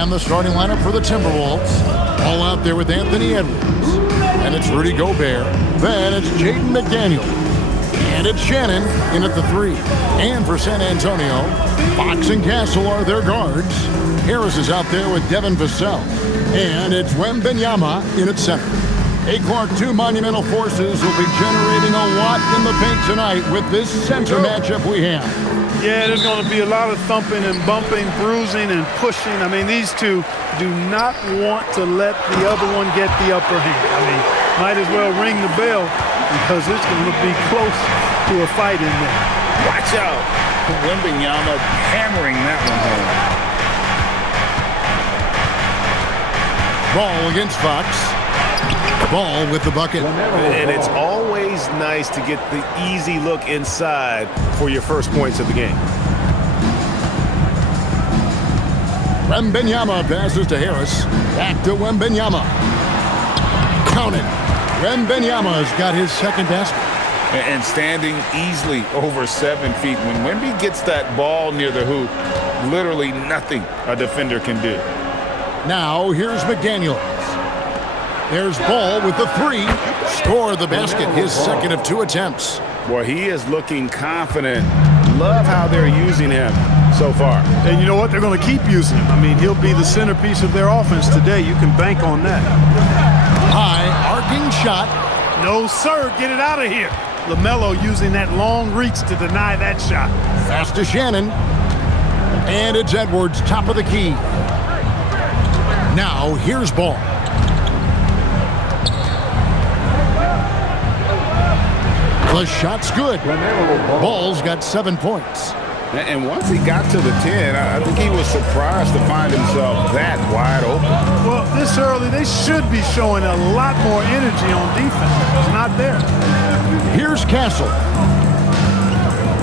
And the starting lineup for the Timberwolves. All out there with Anthony Edwards. And it's Rudy Gobert. Then it's Jaden McDaniel. And it's Shannon in at the 3. And for San Antonio, Fox and Castle are their guards. Harris is out there with Devin Vassell. And it's Wembanyama in at center. Hey, Clark, two monumental forces will be generating a lot in the paint tonight with this center matchup we have. Yeah, there's going to be a lot of thumping and bumping, bruising and pushing. I mean, these two do not want to let the other one get the upper hand. I mean, might as well ring the bell because it's going to be close to a fight in there. Watch out. Wembanyama hammering that one home. Ball against Fox. Ball with the bucket. And it's always nice to get the easy look inside for your first points of the game. Wembanyama passes to Harris. Back to Wembanyama. Counted. Wembanyama's got his second basket. And standing easily over 7 feet. When Wemby gets that ball near the hoop, literally nothing a defender can do. Now here's McDaniel. There's Ball with the 3. Score the basket, his second of 2 attempts. Boy, he is looking confident. Love how they're using him so far. And you know what? They're going to keep using him. I mean, he'll be the centerpiece of their offense today. You can bank on that. High, arcing shot. No, sir. Get it out of here. LaMelo using that long reach to deny that shot. Pass to Shannon. And it's Edwards, top of the key. Now, here's Ball. The shot's good. Ball's got 7 points. And once he got to the 10, I think he was surprised to find himself that wide open. Well, this early, they should be showing a lot more energy on defense. It's not there. Here's Castle.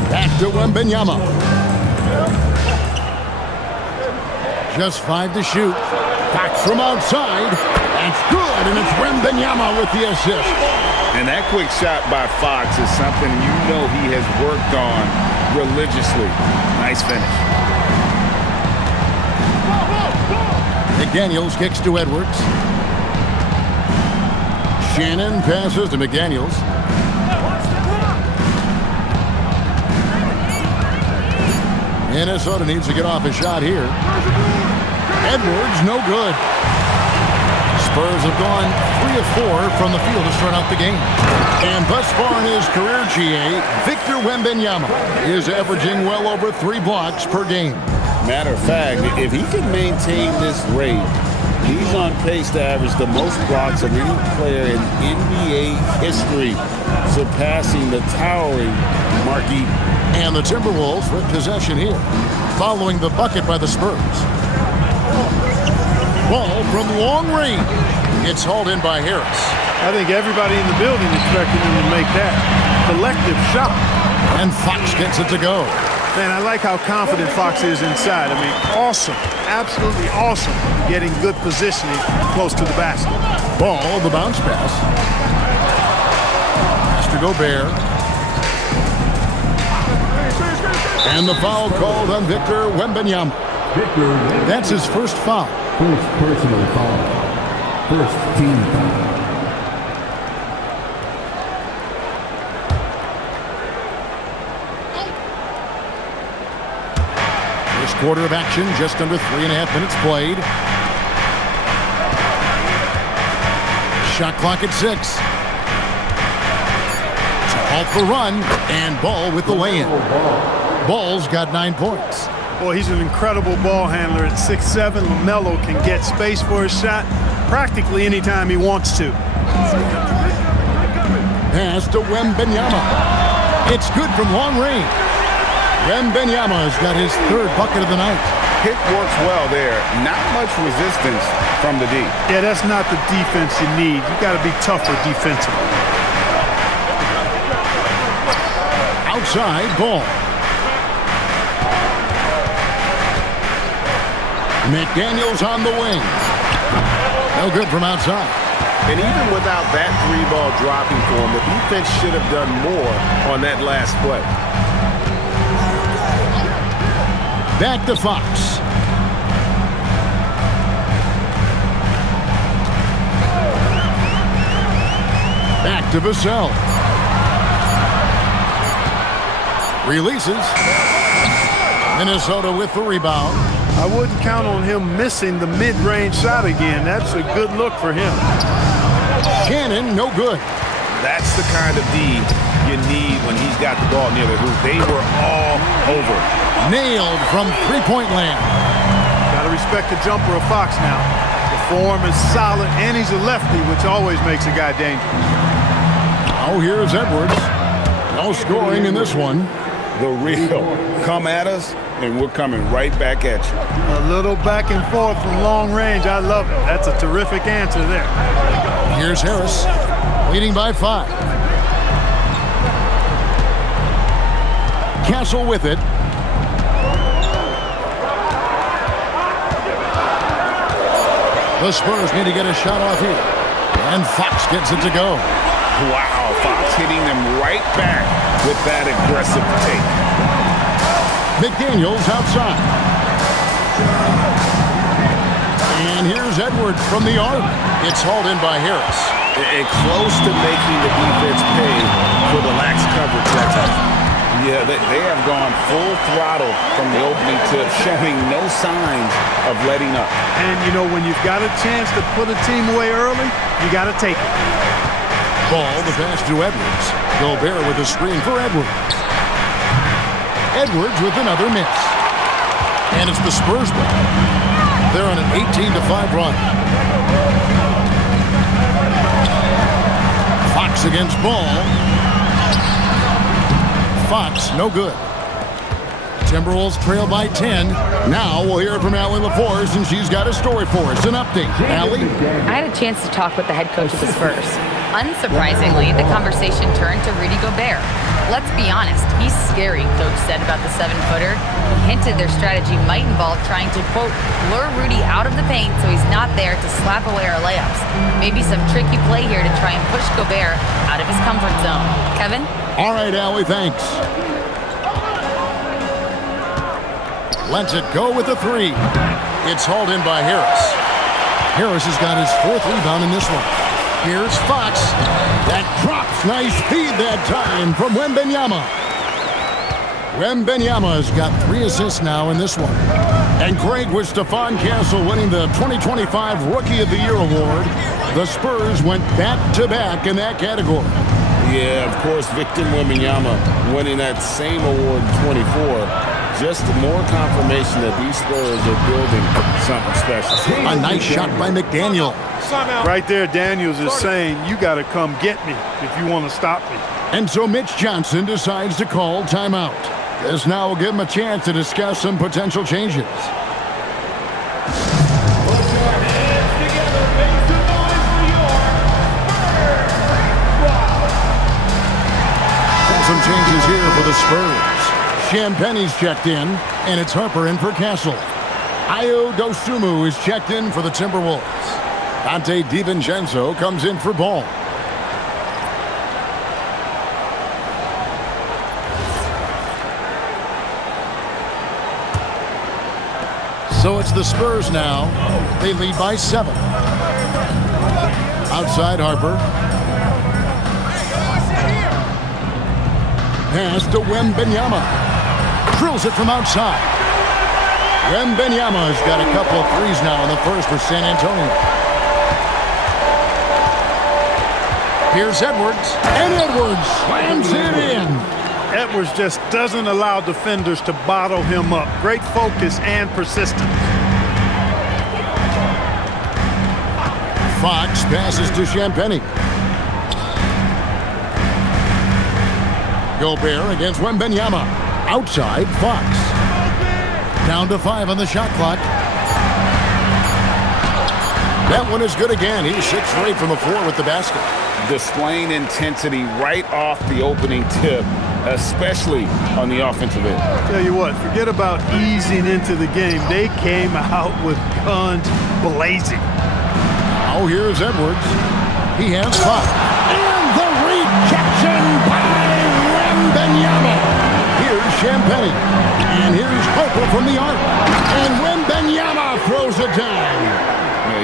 Back to Wembanyama. Just 5 to shoot. Fox from outside. That's good, and it's Wembanyama with the assist. And that quick shot by Fox is something you know he has worked on religiously. Nice finish. McDaniels kicks to Edwards. Shannon passes to McDaniels. Minnesota needs to get off a shot here. Edwards, no good. Spurs have gone 3 of 4 from the field to start out the game. And thus far in his career, GA, Victor Wembanyama is averaging well over 3 blocks per game. Matter of fact, if he can maintain this rate, he's on pace to average the most blocks of any player in NBA history, surpassing the towering Marquis. And the Timberwolves with possession here, following the bucket by the Spurs. Ball from long range. It's hauled in by Harris. I think everybody in the building expected him to make that collective shot. And Fox gets it to go. Man, I like how confident Fox is inside. I mean, awesome. Absolutely awesome. Getting good positioning close to the basket. Ball, the bounce pass. Pass to Gobert. And the foul called on Victor Wembanyama. That's his first foul. First personal foul. First team foul. First quarter of action, just under 3.5 minutes played. Shot clock at 6. To halt the run, and Ball with the lay-in. Ball's got 9 points. Boy, he's an incredible ball handler at 6'7". LaMelo can get space for his shot practically anytime he wants to. Pass to Wembanyama. It's good from long range. Wembanyama's got his 3rd bucket of the night. Pick works well there. Not much resistance from the D. Yeah, that's not the defense you need. You got to be tougher defensively. Outside, Ball. McDaniels on the wing. No good from outside. And even without that 3-ball dropping for him, the defense should have done more on that last play. Back to Fox. to Vassell. Releases. Minnesota with the rebound. I wouldn't count on him missing the mid-range shot again. That's a good look for him. Shannon, no good. That's the kind of D you need when he's got the ball near the hoop. They were all over. Nailed from three-point land. Got to respect the jumper of Fox now. The form is solid, and he's a lefty, which always makes a guy dangerous. Oh, here's Edwards. No scoring in this one. The real. Come at us, and we're coming right back at you. A little back and forth from long range. I love it. That's a terrific answer there. Here's Harris, leading by 5. Castle with it. The Spurs need to get a shot off here. And Fox gets it to go. Wow, Fox hitting them right back with that aggressive take. McDaniels outside. And here's Edwards from the arc. It's hauled in by Harris. Close to making the defense pay for the lax coverage that time. Yeah, they have gone full throttle from the opening tip, showing no signs of letting up. And, you know, when you've got a chance to put a team away early, you got to take it. Ball, the pass to Edwards. Gobert with a screen for Edwards. Edwards with another miss. And it's the Spurs ball. They're on an 18-5 run. Fox against Ball. Fox, no good. Timberwolves trail by 10. Now we'll hear from Allie LaForce, and she's got a story for us. An update. Allie? I had a chance to talk with the head coach of the Spurs. Unsurprisingly, the conversation turned to Rudy Gobert. Let's be honest, he's scary, Coach said about the 7-footer. He hinted their strategy might involve trying to, quote, lure Rudy out of the paint so he's not there to slap away our layups. Maybe some tricky play here to try and push Gobert out of his comfort zone. Kevin? All right, Allie, thanks. Lets it go with a 3. It's hauled in by Harris. Harris has got his 4th rebound in this one. Here's Fox. That drops. Nice feed that time from Wembanyama. Wembanyama has got 3 assists now in this one. And Craig, with Stephon Castle winning the 2025 Rookie of the Year award, the Spurs went back-to-back in that category. Yeah, of course, Victor Wembanyama winning that same award in 24. Just more confirmation that these Spurs are building something special. A nice shot by McDaniel. Right there, Daniels is saying, you got to come get me if you want to stop me. And so Mitch Johnson decides to call timeout. This now will give him a chance to discuss some potential changes. Some changes here for the Spurs. Champagne's checked in, and it's Harper in for Castle. Ayo Dosunmu is checked in for the Timberwolves. Dante DiVincenzo comes in for Ball. So it's the Spurs now. They lead by 7. Outside Harper. Pass to Wembanyama. Drills it from outside. Wembanyama has got a couple of threes now in the first for San Antonio. Here's Edwards. And Edwards slams it in. Edwards just doesn't allow defenders to bottle him up. Great focus and persistence. Fox passes to Champagnie. Gobert against Wembanyama. Outside, Fox. Down to 5 on the shot clock. That one is good again. He's 6 for 8 from the floor with the basket. Displaying intensity right off the opening tip, especially on the offensive end. Tell you what, forget about easing into the game. They came out with guns blazing. Now here's Edwards. He has 5. And the rejection by Wembanyama. Here's Champagnie. And here's Harper from the arc. And Wembanyama throws it down.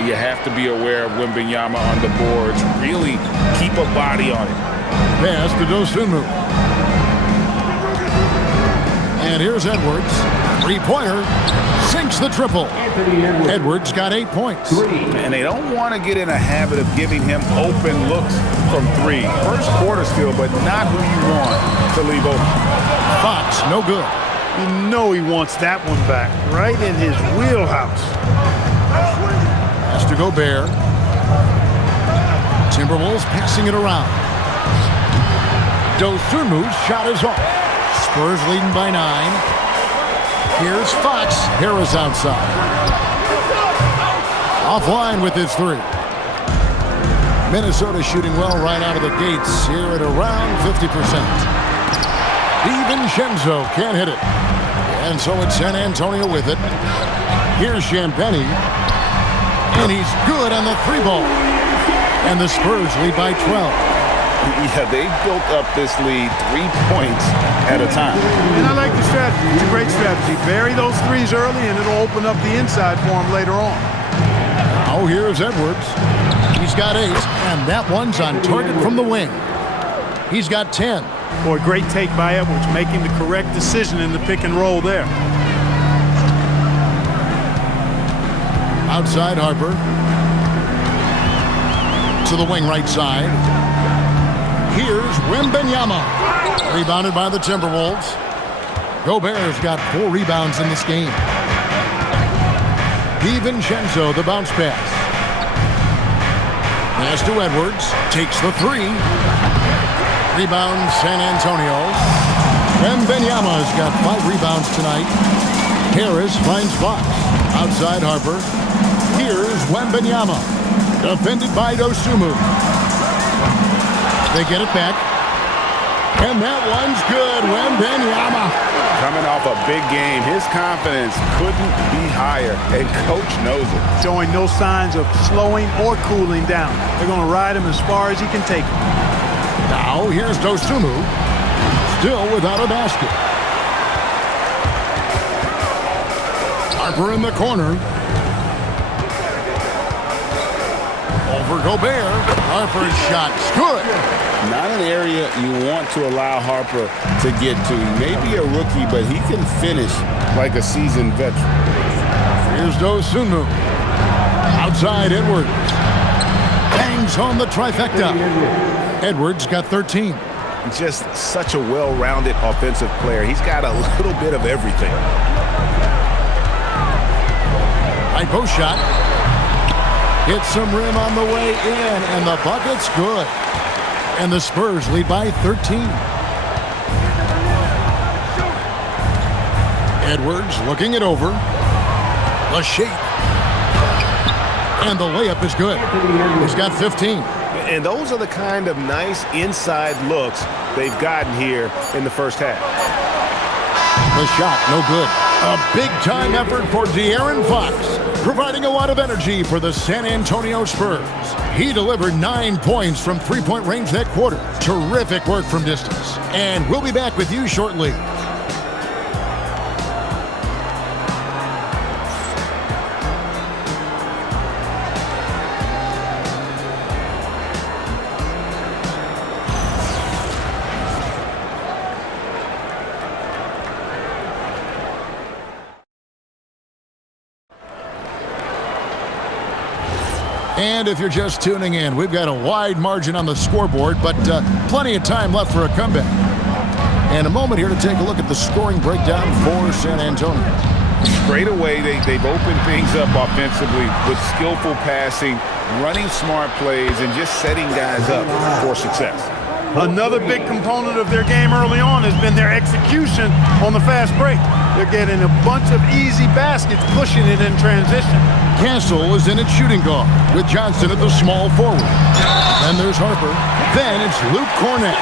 You have to be aware of Wembanyama on the boards. Really keep a body on it. Pass to Dosunmu. And here's Edwards. Three-pointer. Sinks the triple. Edwards got 8 points. And they don't want to get in a habit of giving him open looks from three. First quarter still, but not who you want to leave open. Fox, no good. You know he wants that one back, right in his wheelhouse. Has to go Gobert. Timberwolves passing it around. Dosunmu's shot is off. Spurs leading by 9. Here's Fox. Harris outside. Offline with his three. Minnesota shooting well right out of the gates here at around 50%. DiVincenzo can't hit it. And so it's San Antonio with it. Here's Champagnie. And he's good on the three ball. And the Spurs lead by 12. Yeah, they built up this lead 3 points at a time. And I like the strategy. It's a great strategy. Bury those threes early, and it'll open up the inside for him later on. Oh, here's Edwards. He's got 8, and that one's on target from the wing. He's got 10. Boy, great take by Edwards, making the correct decision in the pick and roll there. Outside Harper. To the wing right side. Here's Wembanyama. Rebounded by the Timberwolves. Gobert's got 4 rebounds in this game. DiVincenzo, the bounce pass. Pass to Edwards. Takes the 3. Rebound San Antonio. Wembanyama's got 5 rebounds tonight. Harris finds Fox. Outside Harper. Here's Wembanyama. Defended by Dosunmu. They get it back. And that one's good. Wembanyama. Coming off a big game, his confidence couldn't be higher, and coach knows it. Showing no signs of slowing or cooling down. They're going to ride him as far as he can take him. Now here's Dosunmu. Still without a basket. Harper in the corner. Over Gobert. Harper's shot's good. Not an area you want to allow Harper to get to. He may be a rookie, but he can finish like a seasoned veteran. Here's Dosunmu. Outside Edwards. Bangs home the trifecta. Edwards got 13. Just such a well-rounded offensive player. He's got a little bit of everything. High post shot. Hits some rim on the way in, and the bucket's good. And the Spurs lead by 13. Edwards looking it over. The shape. And the layup is good. He's got 15. And those are the kind of nice inside looks they've gotten here in the first half. The shot, no good. A big-time effort for De'Aaron Fox, providing a lot of energy for the San Antonio Spurs. He delivered 9 points from three-point range that quarter. Terrific work from distance. And we'll be back with you shortly. And if you're just tuning in, we've got a wide margin on the scoreboard, but plenty of time left for a comeback. And a moment here to take a look at the scoring breakdown for San Antonio. Straight away, they've opened things up offensively with skillful passing, running smart plays, and just setting guys up for success. Another big component of their game early on has been their execution on the fast break. They're getting a bunch of easy baskets, pushing it in transition. Castle is in at shooting guard with Johnson at the small forward. Then there's Harper. Then it's Luke Cornett.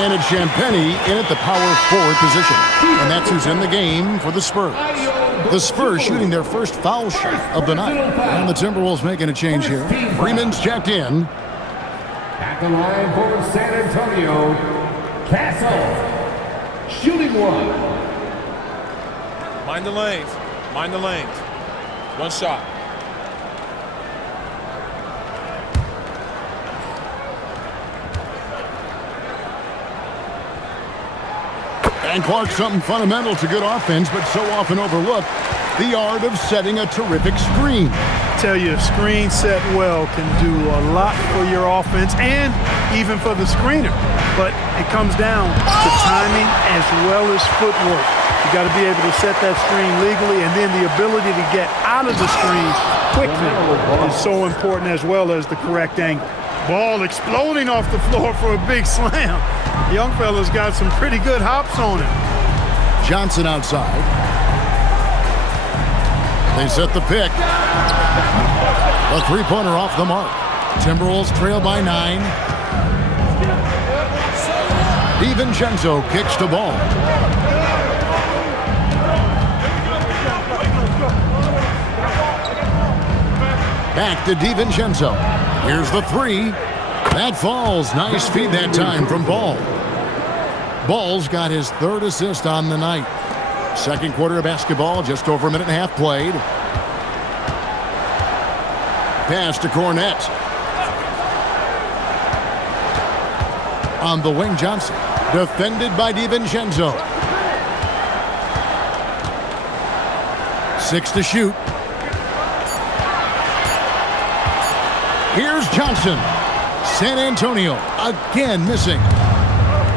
And it's Champagnie in at the power forward position. And that's who's in the game for the Spurs. The Spurs shooting their first foul shot of the night. And the Timberwolves making a change here. Freeman's checked in. At the line for San Antonio, Castle. Shooting one. Mind the lanes. Mind the lanes. One shot. And Clark, something fundamental to good offense, but so often overlooked, the art of setting a terrific screen. Tell you, a screen set well can do a lot for your offense and even for the screener. But it comes down to timing as well as footwork. You got to be able to set that screen legally, and then the ability to get out of the screen quickly is so important, as well as the correct angle. Ball exploding off the floor for a big slam. Young fella's got some pretty good hops on him. Johnson outside. They set the pick. A three-pointer off the mark. Timberwolves trail by 9. DiVincenzo kicks the ball. Back to DiVincenzo. Here's the three. That falls. Nice feed that time from Ball. Ball's got his 3rd assist on the night. Second quarter of basketball, just over a minute and a half played. Pass to Cornette. On the wing, Johnson. Defended by DiVincenzo. 6 to shoot. Here's Johnson. San Antonio again missing.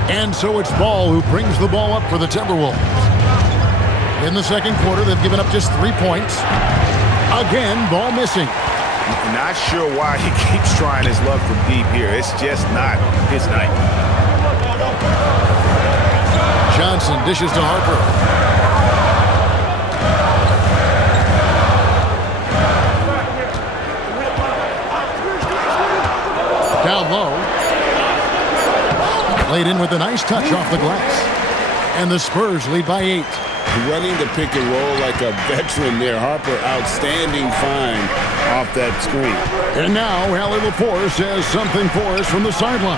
And so it's Ball who brings the ball up for the Timberwolves. In the second quarter, they've given up just 3 points. Again, Ball missing. Not sure why he keeps trying his luck from deep here. It's just not his night. Johnson dishes to Harper. Down low. Laid in with a nice touch off the glass. And the Spurs lead by 8. Running the pick and roll like a veteran there. Harper, outstanding find off that screen. And now, Allie LaForce has something for us from the sideline.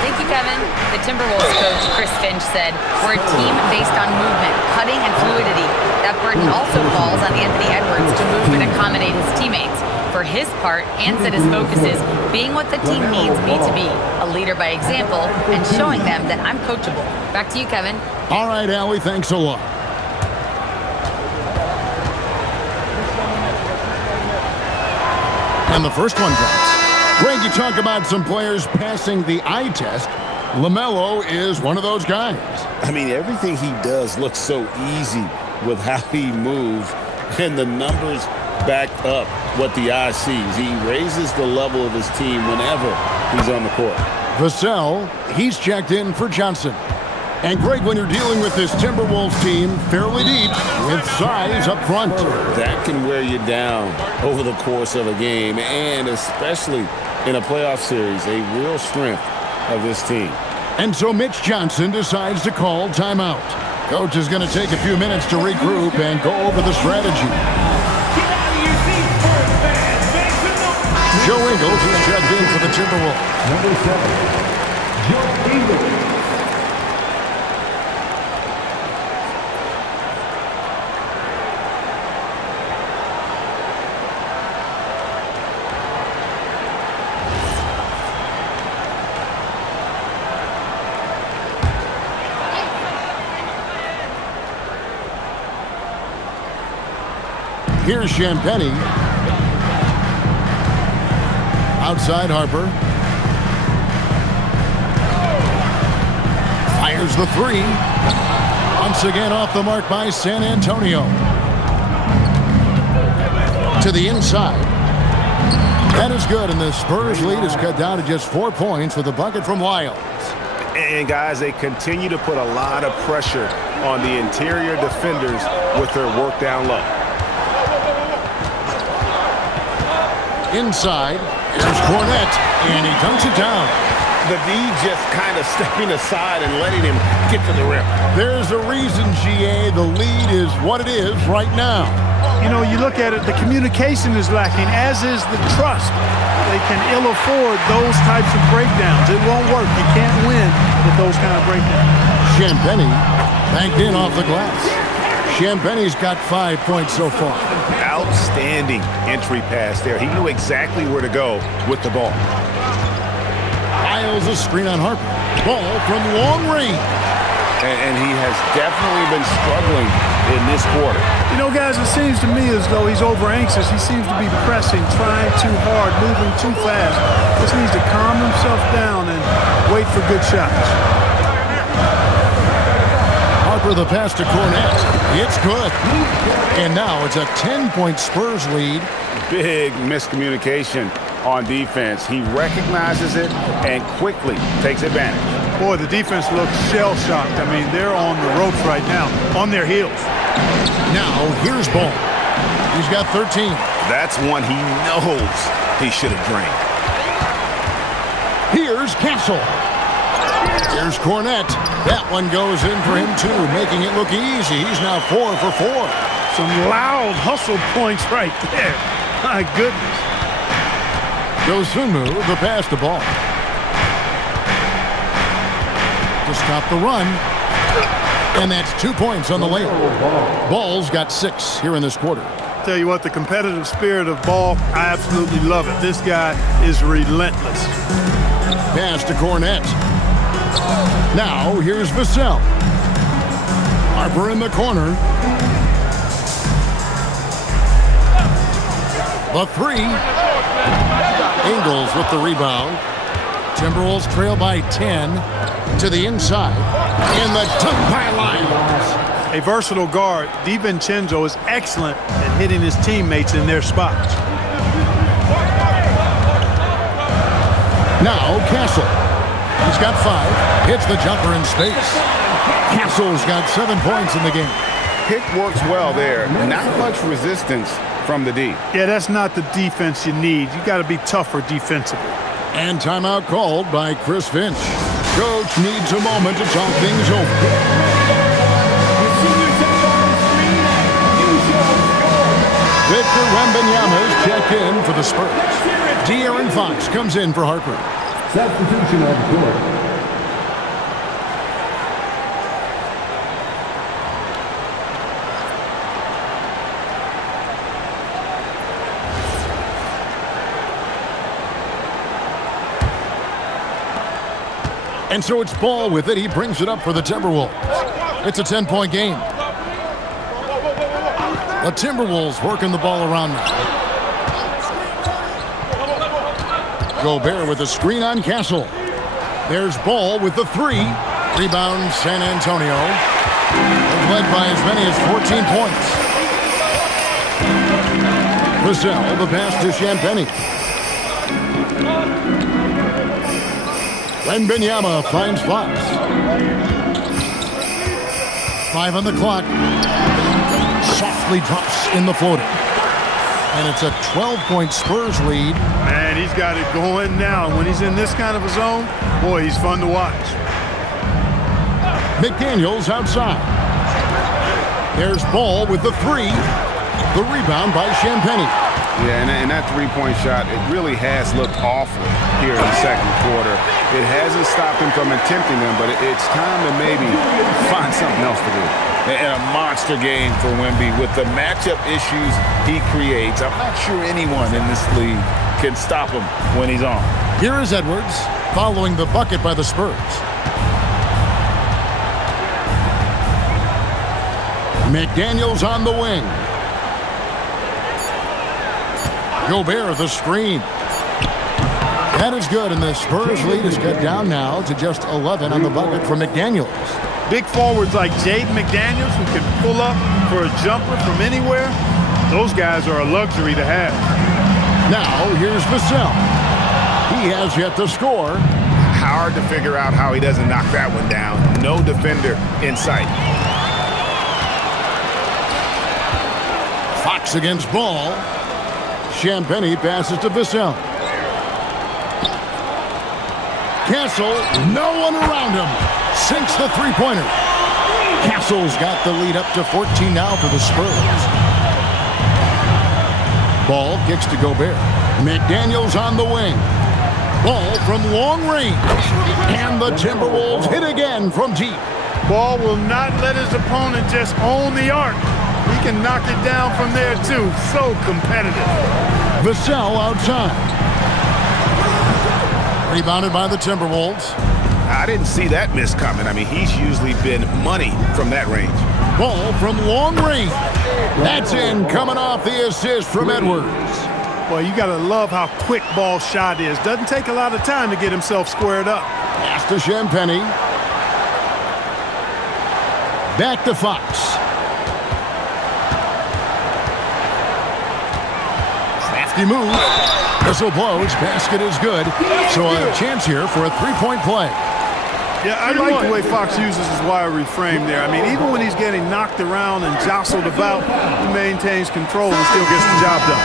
Thank you, Kevin. The Timberwolves coach, Chris Finch, said, "We're a team based on movement, cutting, and fluidity. That burden also falls on Anthony Edwards to move and accommodate his teammates. For his part, Ant said his focus is being what the team needs me to be, a leader by example, and showing them that I'm coachable." Back to you, Kevin. All right, Allie, thanks a lot. And the first one drops. Greg, you talk about some players passing the eye test. LaMelo is one of those guys. I mean, everything he does looks so easy with how he moves, and the numbers back up what the eye sees. He raises the level of his team whenever he's on the court. Vassell, he's checked in for Johnson. And Greg, when you're dealing with this Timberwolves team fairly deep with size up front, that can wear you down over the course of a game, and especially in a playoff series, a real strength of this team. And so Mitch Johnson decides to call timeout. Coach is going to take a few minutes to regroup and go over the strategy. Joe Ingles is checked in for the Timberwolves. Number 7, Joe Ingles. Here's Champagnie. Outside Harper. Fires the three. Once again off the mark by San Antonio. To the inside. That is good, and the Spurs lead is cut down to just 4 points with a bucket from Lyles. And guys, they continue to put a lot of pressure on the interior defenders with their work down low. Inside, here's Cornette, and he dunks it down. The D just kind of stepping aside and letting him get to the rim. There's a reason, GA, the lead is what it is right now. You know, you look at it, the communication is lacking, as is the trust. They can ill afford those types of breakdowns. It won't work. You can't win with those kind of breakdowns. Champagnie banked in off the glass. Champagnie's got 5 points so far. Outstanding entry pass there. He knew exactly where to go with the ball. Lyles a screen on Harper. Ball from long range. and he has definitely been struggling in this quarter. You know, guys, it seems to me as though he's over-anxious. He seems to be pressing, trying too hard, moving too fast. Just needs to calm himself down and wait for good shots. Harper the pass to Cornette. It's good. And now it's a 10-point Spurs lead. Big miscommunication on defense. He recognizes it and quickly takes advantage. Boy, the defense looks shell-shocked. I mean, they're on the ropes right now, on their heels. Now, here's Ball. He's got 13. That's one he knows he should have drained. Here's Castle. Here's Cornette. That one goes in for him, too, making it look easy. He's now 4 for 4. Some loud hustle points right there. My goodness. Dosunmu, the pass to Ball. To stop the run. And that's 2 points on the layup. Ball's got 6 here in this quarter. Tell you what, the competitive spirit of Ball, I absolutely love it. This guy is relentless. Pass to Cornette. Now, here's Vassell. Harper in the corner. The 3. Ingles with the rebound. Timberwolves trail by 10 to the inside. And the dunk by Lyons. A versatile guard, DiVincenzo is excellent at hitting his teammates in their spots. Now, Castle. He's got 5. Hits the jumper in space. Castle's got 7 points in the game. Pick works well there. Not much resistance from the D. Yeah, that's not the defense you need. You got to be tougher defensively. And timeout called by Chris Finch. Coach needs a moment to talk things over. Victor Wembanyama's checked in for the Spurs. De'Aaron Fox comes in for Harper. Substitution on the court. And so it's Ball with it. He brings it up for the Timberwolves. It's a 10-point game. The Timberwolves working the ball around now. Gobert with a screen on Castle. There's Ball with the 3. Rebound San Antonio. They've led by as many as 14 points. Vassell, the pass to Champagnie. Wembanyama finds Fox. 5 on the clock. Softly drops in the floater. And it's a 12-point Spurs lead. Man, he's got it going now. When he's in this kind of a zone, boy, he's fun to watch. McDaniels outside. There's Ball with the 3. The rebound by Champagnie. Yeah, and that three-point shot, it really has looked awful here in the second quarter. It hasn't stopped him from attempting them, but it's time to maybe find something else to do. And a monster game for Wemby with the matchup issues he creates. I'm not sure anyone in this league can stop him when he's on. Here is Edwards following the bucket by the Spurs. McDaniels on the wing. Gobert the screen. That is good, and the Spurs lead is cut down now to just 11 on the bucket from McDaniels. Big forwards like Jaden McDaniels who can pull up for a jumper from anywhere, those guys are a luxury to have. Now, here's Vassell. He has yet to score. Hard to figure out how he doesn't knock that one down. No defender in sight. Fox against Ball. Champagnie passes to Vassell. Castle, no one around him. Sinks the three-pointer. Castle's got the lead up to 14 now for the Spurs. Ball kicks to Gobert. McDaniels on the wing. Ball from long range. And the Timberwolves hit again from deep. Ball will not let his opponent just own the arc. He can knock it down from there, too. So competitive. Vassell outside. Rebounded by the Timberwolves. I didn't see that miss coming. I mean, he's usually been money from that range. Ball from long range. That's in, coming off the assist from Edwards. Well, you got to love how quick ball shot is. Doesn't take a lot of time to get himself squared up. Pass to Champagnie. Back to Fox. Crafty move. Whistle blows. Basket is good. So a chance here for a three-point play. Yeah, I like the way Fox uses his wiry frame there. I mean, even when he's getting knocked around and jostled about, he maintains control and still gets the job done.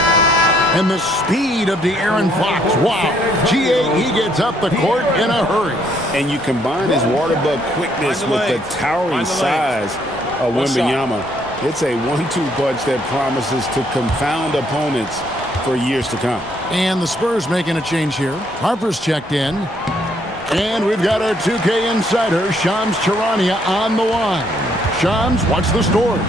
And the speed of De'Aaron Fox. Wow. GA, he gets up the court in a hurry. And you combine his water bug quickness with the towering size of Wembanyama. It's a 1-2 punch that promises to confound opponents for years to come. And the Spurs making a change here. Harper's checked in. And we've got our 2K insider, Shams Charania, on the line. Shams, what's the story?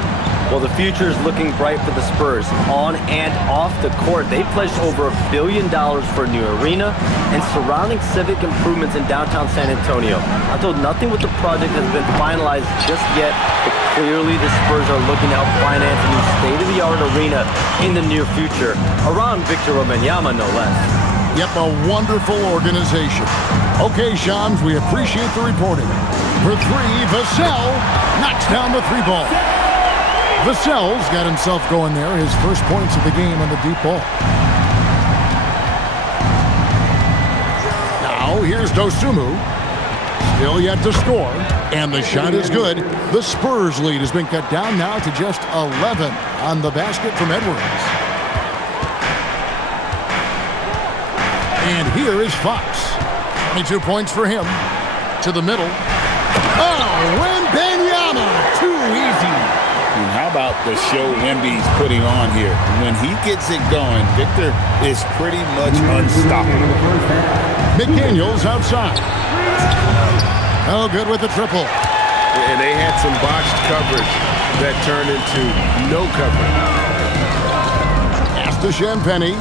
Well, the future is looking bright for the Spurs. On and off the court, they pledged over $1 billion for a new arena and surrounding civic improvements in downtown San Antonio. Although nothing with the project has been finalized just yet, but clearly the Spurs are looking to help finance a new state-of-the-art arena in the near future, around Victor Wembanyama, no less. Yep, a wonderful organization. Okay, Shams, we appreciate the reporting. For three, Vassell knocks down the three ball. Vassell's got himself going there, his first points of the game on the deep ball. Now, here's Dosunmu. Still yet to score, and the shot is good. The Spurs lead has been cut down now to just 11 on the basket from Edwards. And here is Fox. 22 points for him. To the middle. Oh, Wembanyama! Too easy. And how about the show Wemby's putting on here? When he gets it going, Victor is pretty much unstoppable. McDaniels outside. Oh, good with the triple. And they had some botched coverage that turned into no coverage. Pass to Champagnie.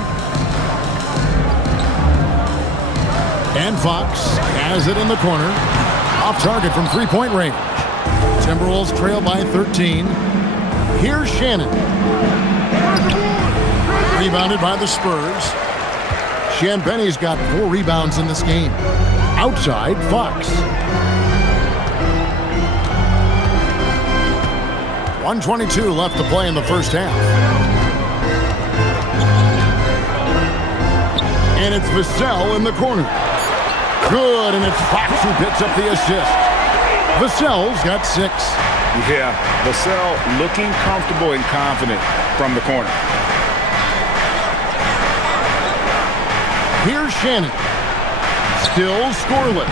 And Fox has it in the corner. Off target from three-point range. Timberwolves trail by 13. Here's Shannon. Rebounded by the Spurs. Champagnie's got 4 rebounds in this game. Outside, Fox. 1:22 left to play in the first half. And it's Vassell in the corner. Good, and it's Fox who picks up the assist. Vassell's got 6. Yeah, Vassell looking comfortable and confident from the corner. Here's Shannon. Still scoreless.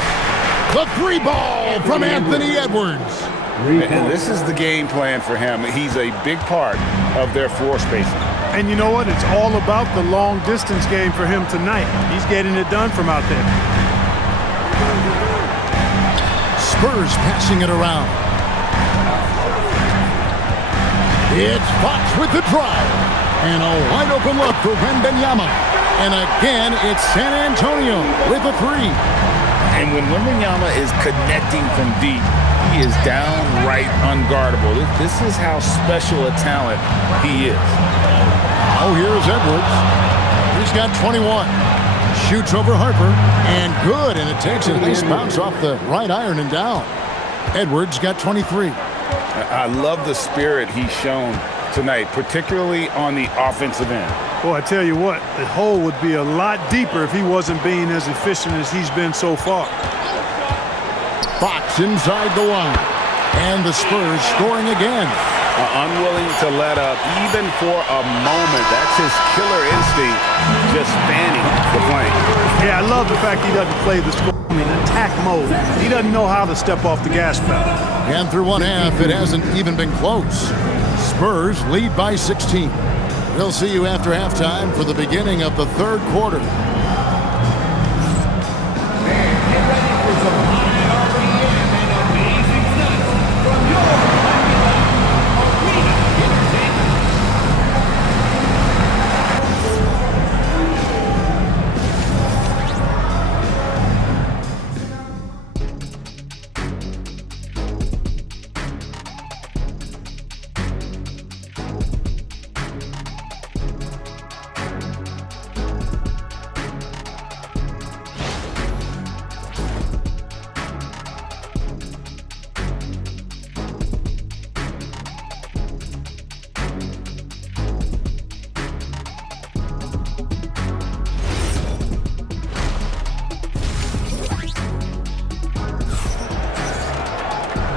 The three ball from Anthony Edwards. And this is the game plan for him. He's a big part of their floor spacing. And you know what? It's all about the long distance game for him tonight. He's getting it done from out there. Spurs passing it around. It's Fox with the drive. And a wide open look for Wembanyama. And again, it's San Antonio with a 3. And when Wembanyama is connecting from deep, he is downright unguardable. This is how special a talent he is. Oh, here's Edwards. He's got 21. Shoots over Harper. And good. And it takes a nice bounce off the right iron and down. Edwards got 23. I love the spirit he's shown tonight, particularly on the offensive end. Boy, I tell you what, the hole would be a lot deeper if he wasn't being as efficient as he's been so far. Fox inside the line. And the Spurs scoring again. Unwilling to let up even for a moment. That's his killer instinct, just fanning the flame. Yeah, I love the fact he doesn't play the attack mode. He doesn't know how to step off the gas pedal. And through one half, it hasn't even been close. Spurs lead by 16. We'll see you after halftime for the beginning of the third quarter.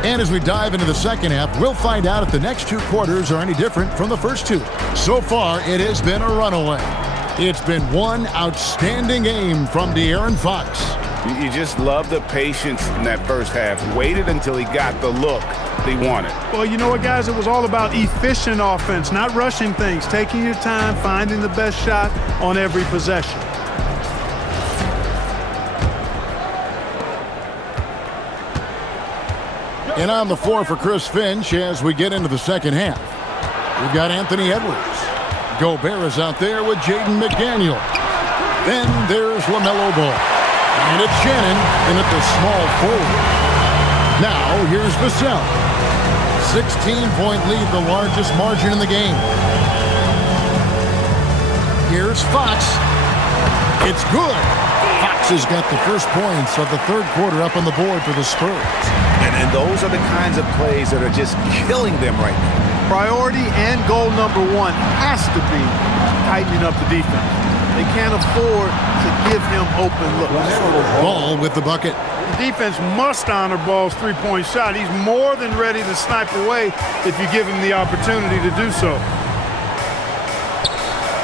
And as we dive into the second half, we'll find out if the next two quarters are any different from the first two. So far, it has been a runaway. It's been one outstanding game from De'Aaron Fox. You just love the patience in that first half. Waited until he got the look he wanted. Well, you know what, guys? It was all about efficient offense, not rushing things, taking your time, finding the best shot on every possession. And on the floor for Chris Finch as we get into the second half. We've got Anthony Edwards. Gobert is out there with Jaden McDaniel. Then there's LaMelo Ball. And it's Shannon in at the small forward. Now here's Vassell. 16-point lead, the largest margin in the game. Here's Fox. It's good. Fox has got the first points of the third quarter up on the board for the Spurs. And those are the kinds of plays that are just killing them right now. Priority and goal number one has to be tightening up the defense. They can't afford to give him open looks. Ball with the bucket. The defense must honor Ball's three-point shot. He's more than ready to snipe away if you give him the opportunity to do so.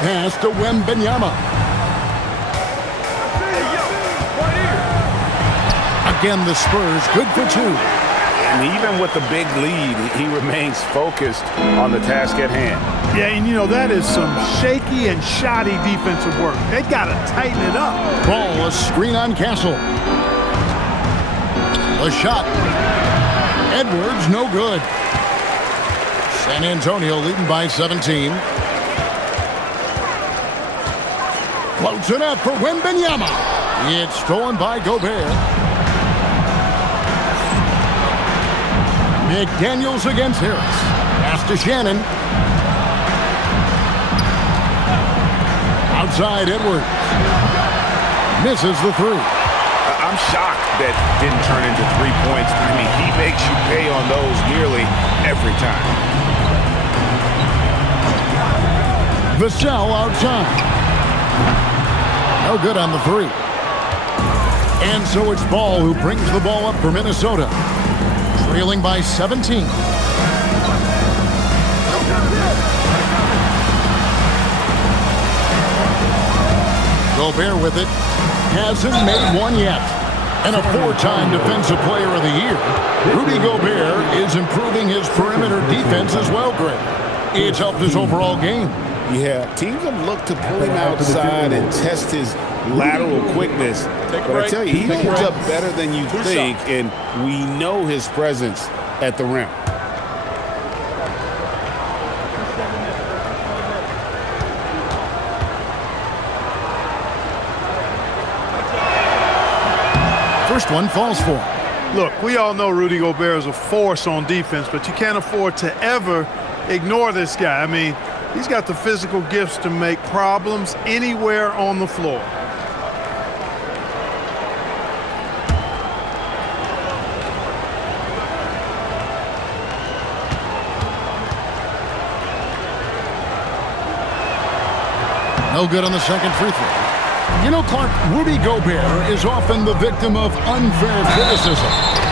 Pass to Wembanyama. Again, the Spurs good for two. And even with the big lead, he remains focused on the task at hand. Yeah, and you know, that is some shaky and shoddy defensive work. They got to tighten it up. Ball, a screen on Castle. A shot. Edwards, no good. San Antonio leading by 17. Floats it up for Wembanyama. It's stolen by Gobert. McDaniels against Harris. Pass to Shannon. Outside Edwards. Misses the three. I'm shocked that didn't turn into 3 points. I mean, he makes you pay on those nearly every time. Vassell outside. No good on the three. And so it's Ball who brings the ball up for Minnesota. Trailing by 17. Gobert with it. Hasn't made one yet. And a four-time Defensive Player of the Year. Rudy Gobert is improving his perimeter defense as well, Greg. It's helped his overall game. Yeah, teams have looked to pull him outside and test his lateral quickness. But I tell you, he holds up better than you think, and we know his presence at the rim. First one falls for him. Look, we all know Rudy Gobert is a force on defense, but you can't afford to ever ignore this guy. I mean, he's got the physical gifts to make problems anywhere on the floor. No good on the second free throw. You know, Clark, Rudy Gobert is often the victim of unfair criticism.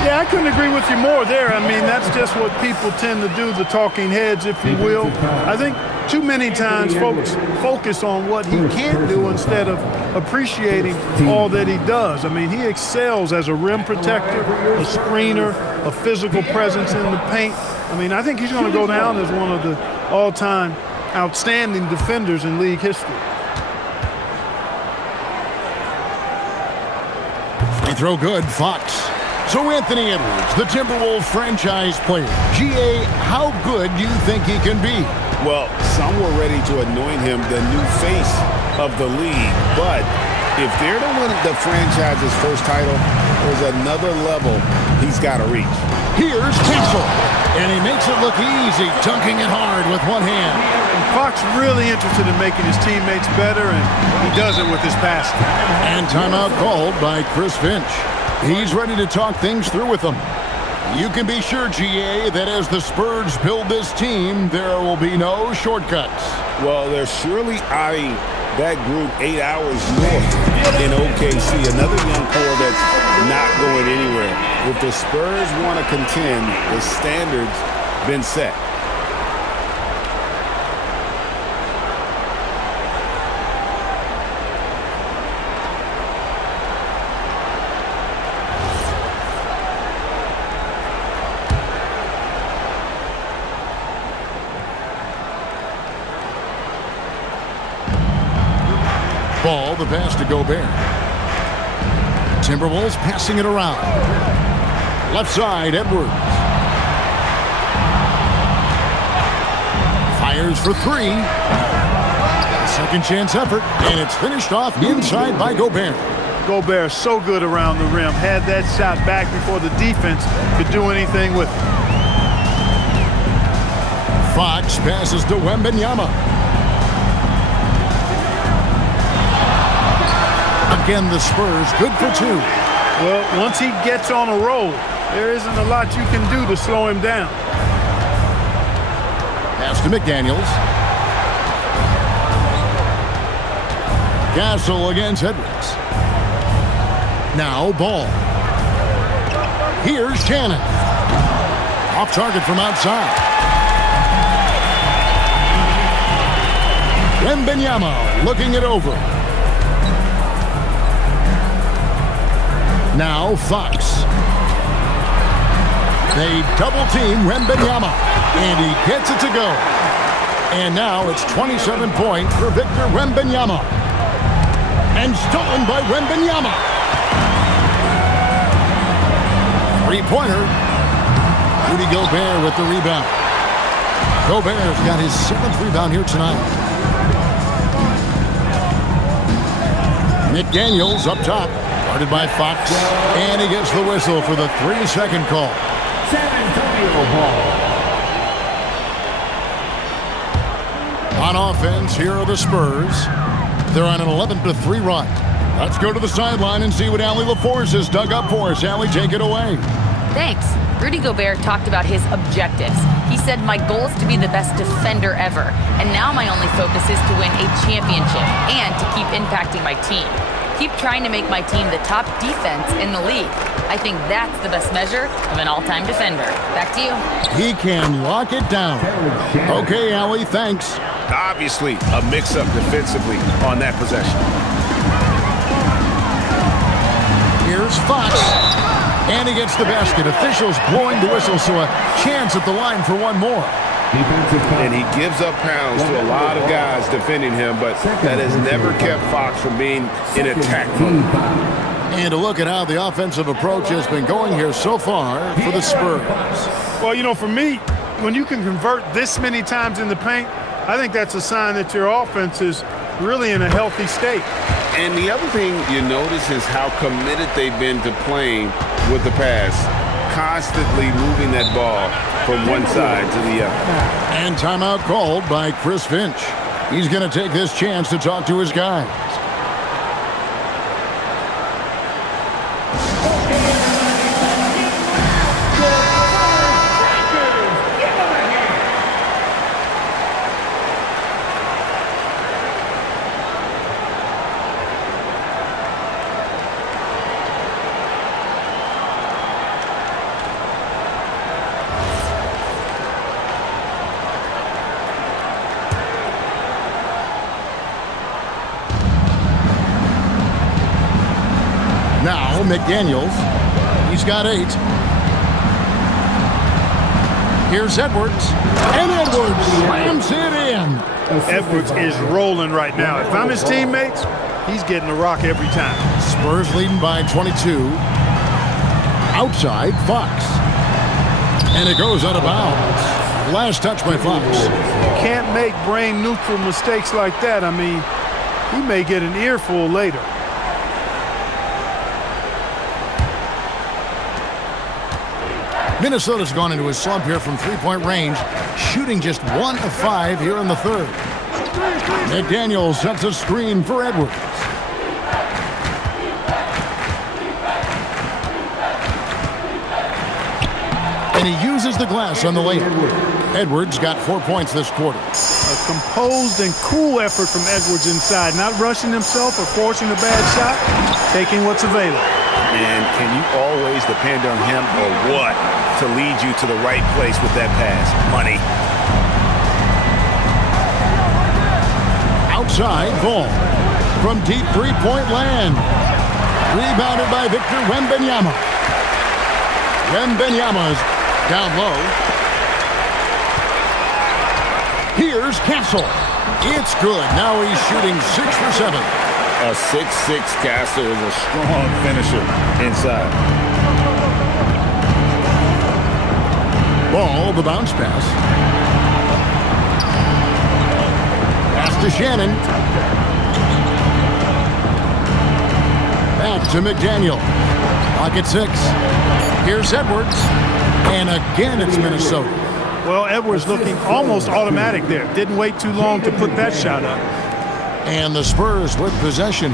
Yeah, I couldn't agree with you more there. I mean, that's just what people tend to do, the talking heads, if you will. I think too many times folks focus on what he can't do instead of appreciating all that he does. I mean, he excels as a rim protector, a screener, a physical presence in the paint. I mean, I think he's going to go down as one of the all-time outstanding defenders in league history. Free throw good, Fox. So Anthony Edwards, the Timberwolves franchise player. GA, how good do you think he can be? Well, some were ready to anoint him the new face of the league, but if they're to win the franchise's first title, there's another level he's got to reach. Here's Castle, and he makes it look easy, dunking it hard with one hand. Fox really interested in making his teammates better, and he does it with his passing. And timeout called by Chris Finch. He's ready to talk things through with them. You can be sure, GA, that as the Spurs build this team, there will be no shortcuts. Well, they're surely eyeing that group 8 hours north in OKC. Another young core that's not going anywhere. If the Spurs want to contend, the standard's been set. Ball, the pass to Gobert. Timberwolves passing it around. Left side, Edwards. Fires for three. Second chance effort, and it's finished off inside by Gobert. Gobert so good around the rim. Had that shot back before the defense could do anything with it. Fox passes to Wembanyama. Again, the Spurs good for two. Well, once he gets on a roll, there isn't a lot you can do to slow him down. Pass to McDaniels. Castle against Edwards. Now Ball. Here's Shannon. Off target from outside. Wembanyama looking it over. Now Fox. They double team Wembanyama, and he gets it to go. And now it's 27 points for Victor Wembanyama. And stolen by Wembanyama. Three-pointer. Rudy Gobert with the rebound. Gobert's got his 7th rebound here tonight. McDaniels up top. Guarded by Fox, and he gets the whistle for the 3-second call. San Antonio ball. On offense, here are the Spurs. They're on an 11-3 run. Let's go to the sideline and see what Allie LaForce has dug up for us. Allie, take it away. Thanks. Rudy Gobert talked about his objectives. He said, my goal is to be the best defender ever, and now my only focus is to win a championship and to keep impacting my team. Keep trying to make my team the top defense in the league. I think that's the best measure of an all-time defender. Back to you. He can lock it down. Okay, Allie, thanks. Obviously, a mix-up defensively on that possession. Here's Fox. And he gets the basket. Officials blowing the whistle, so a chance at the line for one more. And he gives up pounds to a lot of guys defending him, but that has never kept Fox from being in attack mode. And to look at how the offensive approach has been going here so far for the Spurs. Well, you know, for me, when you can convert this many times in the paint, I think that's a sign that your offense is really in a healthy state. And the other thing you notice is how committed they've been to playing with the pass, constantly moving that ball from one side to the other. And timeout called by Chris Finch. He's going to take this chance to talk to his guys. Now McDaniels. He's got 8. Here's Edwards. And Edwards slams it in. Edwards is rolling right now. If I'm his teammates, he's getting the rock every time. Spurs leading by 22. Outside, Fox. And it goes out of bounds. Last touch by Fox. Can't make brain-neutral mistakes like that. I mean, he may get an earful later. Minnesota's gone into a slump here from three-point range, shooting just 1 of 5 here in the third. McDaniels sets a screen for Edwards. And he uses the glass on the layup. Edwards got 4 points this quarter. A composed and cool effort from Edwards inside, not rushing himself or forcing a bad shot, taking what's available. And can you always depend on him or what to lead you to the right place with that pass? Money. Outside ball from deep three-point land. Rebounded by Victor Wembanyama. Wembanyama's down low. Here's Castle. It's good. Now he's shooting 6 for 7. A 6'6" Castle is a strong finisher inside. Ball, the bounce pass. Pass to Shannon. Back to McDaniel. Pocket 6. Here's Edwards. And again, it's Minnesota. Well, Edwards looking almost automatic there. Didn't wait too long to put that shot up. And the Spurs with possession.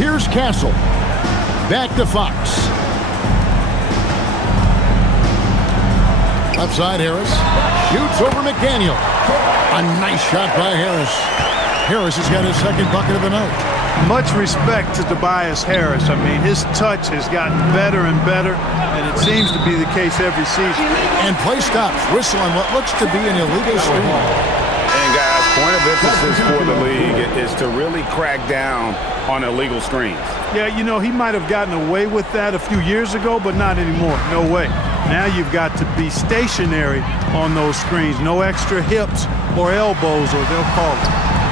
Here's Castle. Back to Fox. Left side, Harris. Shoots over McDaniel. A nice shot by Harris. Harris has got his second bucket of the night. Much respect to Tobias Harris. I mean, his touch has gotten better and better, and it seems to be the case every season. And play stops. Whistle on what looks to be an illegal screen. And guys, point of emphasis for the league is to really crack down on illegal screens. Yeah, you know, he might have gotten away with that a few years ago, but not anymore. No way. Now you've got to be stationary on those screens. No extra hips or elbows, or they'll call it.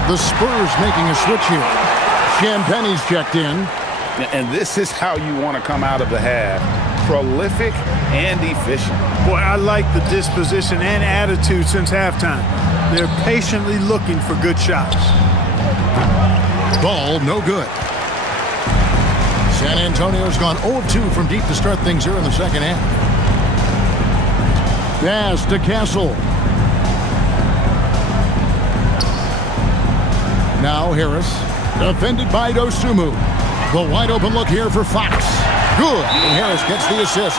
The Spurs making a switch here. Champagne's checked in. And this is how you want to come out of the half. Prolific and efficient. Boy, I like the disposition and attitude since halftime. They're patiently looking for good shots. Ball, no good. San Antonio's gone 0-2 from deep to start things here in the second half. Pass to Castle. Now Harris, defended by Dosunmu. The wide open look here for Fox. Good, and Harris gets the assist.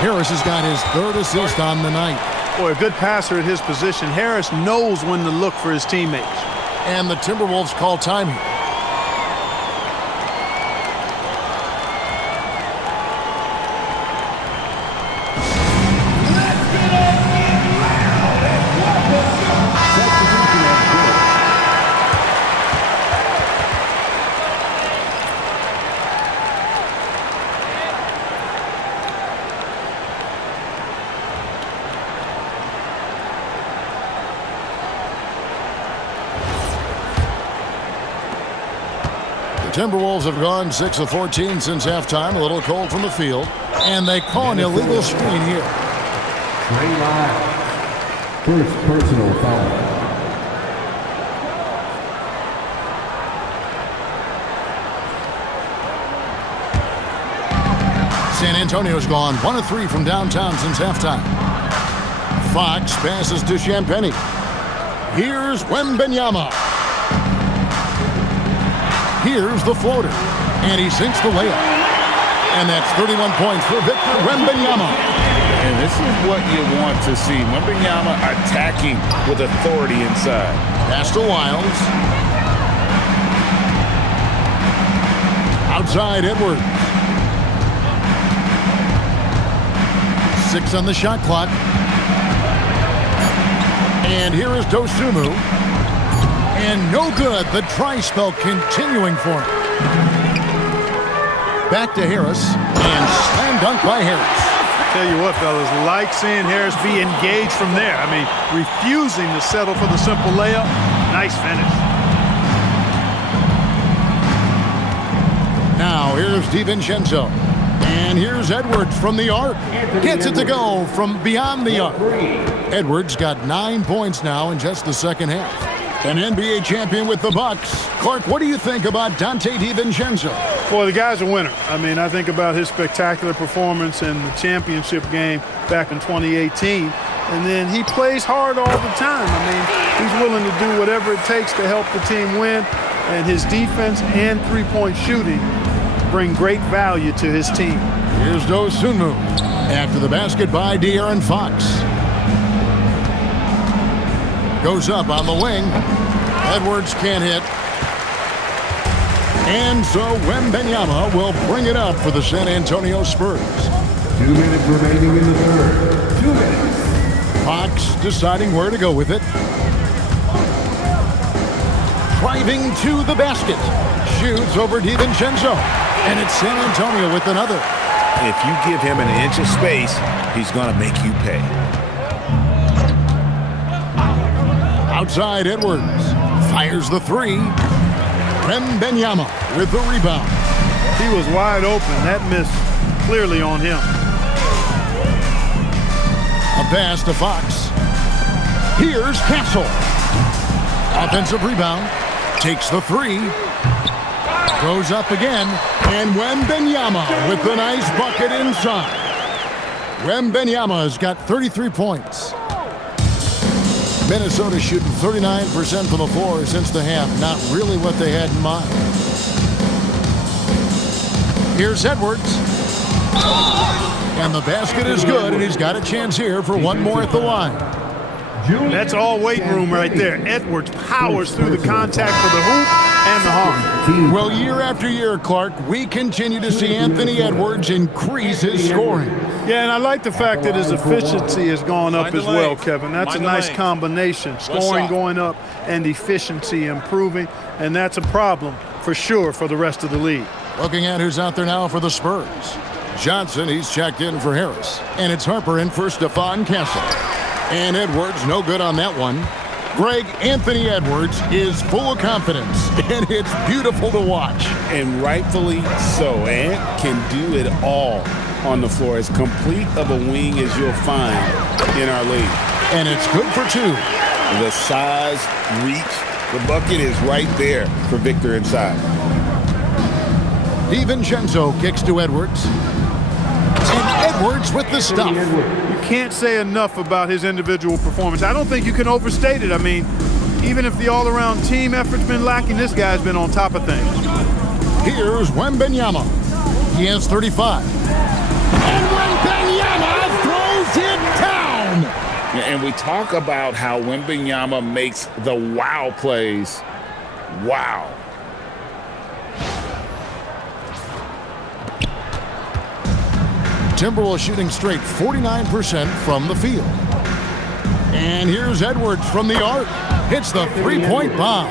Harris has got his third assist on the night. Boy, a good passer at his position. Harris knows when to look for his teammates. And the Timberwolves call time here. Timberwolves have gone 6 of 14 since halftime. A little cold from the field. And they call an illegal screen here. Trey Lyles. First personal foul. San Antonio's gone 1 of 3 from downtown since halftime. Fox passes to Champagnie. Here's Wembanyama. Here's the floater, and he sinks the layup. And that's 31 points for Victor Wembanyama. And this is what you want to see. Wembanyama attacking with authority inside. Pass to Wiles. Outside Edwards. 6 on the shot clock. And here is Dosunmu. And no good. The try spell continuing for him. Back to Harris. And slam dunk by Harris. Tell you what, fellas, like seeing Harris be engaged from there. I mean, refusing to settle for the simple layup. Nice finish. Now here's DiVincenzo. And here's Edwards from the arc. Gets it to go from beyond the arc. Edwards got 9 points now in just the second half. An NBA champion with the Bucks. Clark, what do you think about Dante DiVincenzo? Boy, the guy's a winner. I mean, I think about his spectacular performance in the championship game back in 2018. And then he plays hard all the time. I mean, he's willing to do whatever it takes to help the team win. And his defense and three-point shooting bring great value to his team. Here's Dosunmu. After the basket by De'Aaron Fox. Goes up on the wing. Edwards can't hit. And so Wembanyama will bring it up for the San Antonio Spurs. 2 minutes remaining in the third. 2 minutes. Fox deciding where to go with it. Driving to the basket. Shoots over DiVincenzo. And it's San Antonio with another. If you give him an inch of space, he's going to make you pay. Outside Edwards. Fires the three. Wembanyama with the rebound. He was wide open. That miss clearly on him. A pass to Fox. Here's Castle. Offensive rebound. Takes the three. Goes up again. And Wembanyama with the nice bucket inside. Wembanyama has got 33 points. Minnesota shooting 39% from the floor since the half. Not really what they had in mind. Here's Edwards. And the basket is good, and he's got a chance here for one more at the line. That's all weight room right there. Edwards powers through the contact for the hoop and the harm. Well, year after year, Clark, we continue to see Anthony Edwards increase his scoring. Yeah, and I like the fact that his efficiency has gone up as well, Kevin. That's a nice combination. Scoring going up and efficiency improving, and that's a problem for sure for the rest of the league. Looking at who's out there now for the Spurs. Johnson, he's checked in for Harris. And it's Harper in for Stephon Castle. And Edwards, no good on that one. Greg, Anthony Edwards is full of confidence, and it's beautiful to watch. And rightfully so. Ant can do it all on the floor. As complete of a wing as you'll find in our league. And it's good for two. The size, reach, the bucket is right there for Victor inside. DiVincenzo kicks to Edwards. And Edwards with the stuff. You can't say enough about his individual performance. I don't think you can overstate it. I mean, even if the all-around team effort's been lacking, this guy's been on top of things. Here's Wembanyama. He has 35. And Wembanyama throws it down. And we talk about how Wembanyama makes the wow plays. Wow. Timberwolves shooting straight 49% from the field. And here's Edwards from the arc. Hits the three-point bomb.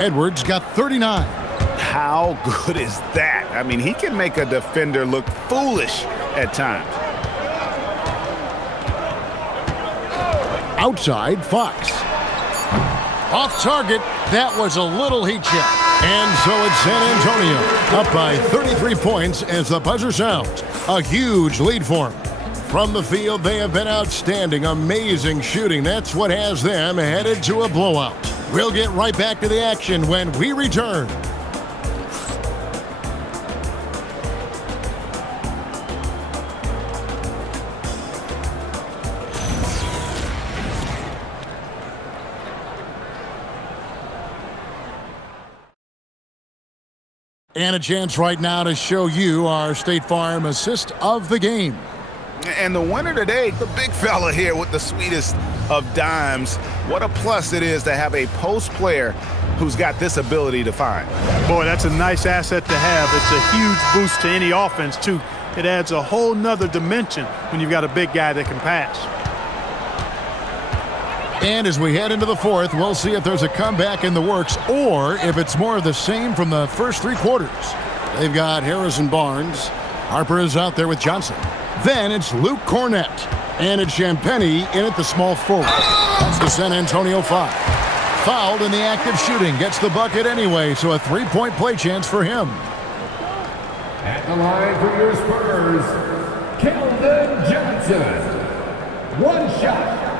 Edwards got 39. How good is that? I mean, he can make a defender look foolish at times. Outside, Fox. Off target. That was a little heat check. And so it's San Antonio up by 33 points as the buzzer sounds. A huge lead for them. From the field, they have been outstanding. Amazing shooting. That's what has them headed to a blowout. We'll get right back to the action when we return. And a chance right now to show you our State Farm assist of the game. And the winner today, the big fella here with the sweetest of dimes. What a plus it is to have a post player who's got this ability to find. Boy, that's a nice asset to have. It's a huge boost to any offense, too. It adds a whole nother dimension when you've got a big guy that can pass. And as we head into the fourth, we'll see if there's a comeback in the works or if it's more of the same from the first three quarters. They've got Harrison Barnes. Harper is out there with Johnson. Then it's Luke Cornett. And it's Champagnie in at the small forward. That's the San Antonio 5. Fouled in the act of shooting. Gets the bucket anyway, so a three-point play chance for him. At the line for your Spurs, Keldon Johnson. One shot.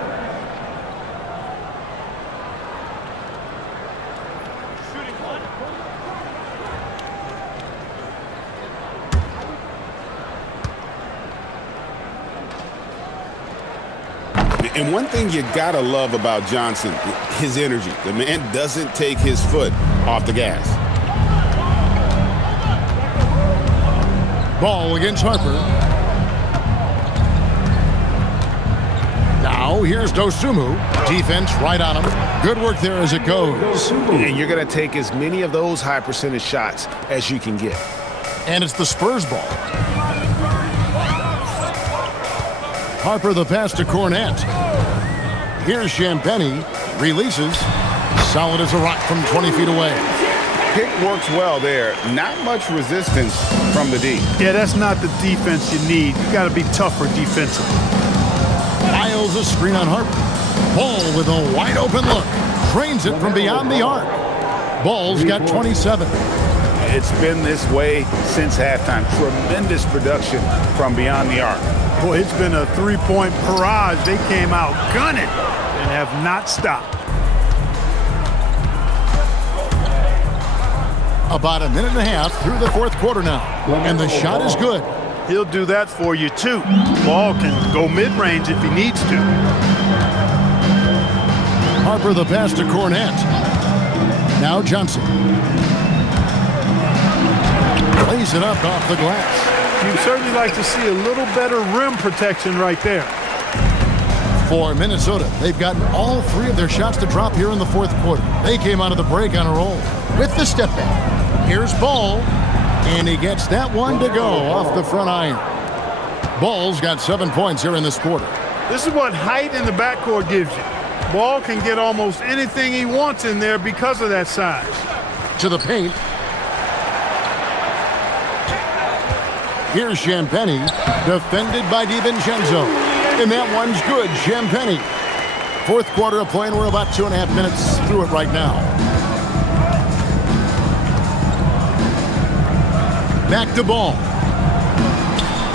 And one thing you gotta love about Johnson, his energy. The man doesn't take his foot off the gas. Ball against Harper. Now Now, here's Dosunmu. Defense right on him. Good work there as it goes. And you're going to take as many of those high percentage shots as you can get. And it's the Spurs ball. Harper the pass to Cornette. Here's Champagnie. Releases. Solid as a rock from 20 feet away. Pick works well there. Not much resistance from the D. Yeah, that's not the defense you need. You got to be tougher defensively. Files a screen on Harper. Ball with a wide open look. Trains it from beyond the arc. Ball's got 27. It's been this way since halftime. Tremendous production from beyond the arc. Boy, it's been a three-point barrage. They came out gunning and have not stopped. About a minute and a half through the fourth quarter now. And the shot is good. He'll do that for you, too. Ball can go mid-range if he needs to. Harper the pass to Cornette. Now Johnson. Plays it up off the glass. You'd certainly like to see a little better rim protection right there. For Minnesota, they've gotten all three of their shots to drop here in the fourth quarter. They came out of the break on a roll with the step back. Here's Ball, and he gets that one to go off the front iron. Ball's got 7 points here in this quarter. This is what height in the backcourt gives you. Ball can get almost anything he wants in there because of that size. To the paint. Here's Champagnie, defended by DiVincenzo. And that one's good, Champagnie. Fourth quarter of play, and we're about 2.5 minutes through it right now. Back to Ball.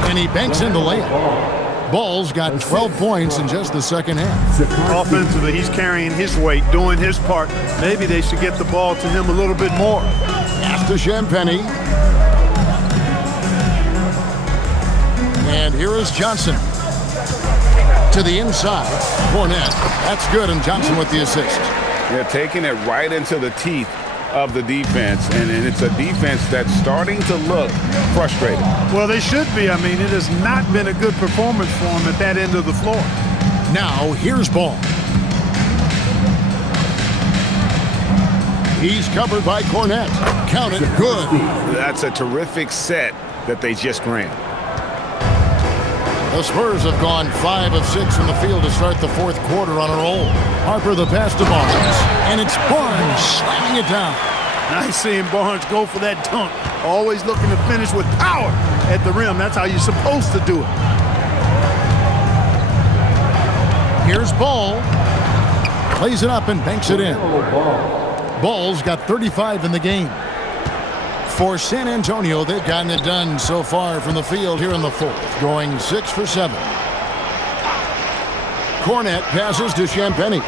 And he banks in the layup. Ball's got 12 points in just the second half. Offensively, he's carrying his weight, doing his part. Maybe they should get the ball to him a little bit more. After Champagnie. And here is Johnson. To the inside. Cornette. That's good, and Johnson with the assist. They're taking it right into the teeth of the defense, and it's a defense that's starting to look frustrated. Well, they should be. I mean, it has not been a good performance for them at that end of the floor. Now, here's Ball. He's covered by Cornette. Count it, good. That's a terrific set that they just ran. The Spurs have gone 5 of 6 from the field to start the fourth quarter on a roll. Harper the pass to Barnes, and it's Barnes slamming it down. Nice seeing Barnes go for that dunk. Always looking to finish with power at the rim. That's how you're supposed to do it. Here's Ball. Plays it up and banks it in. Ball's got 35 in the game. For San Antonio, they've gotten it done so far from the field here in the fourth, going 6 for 7. Cornette passes to Champagnie.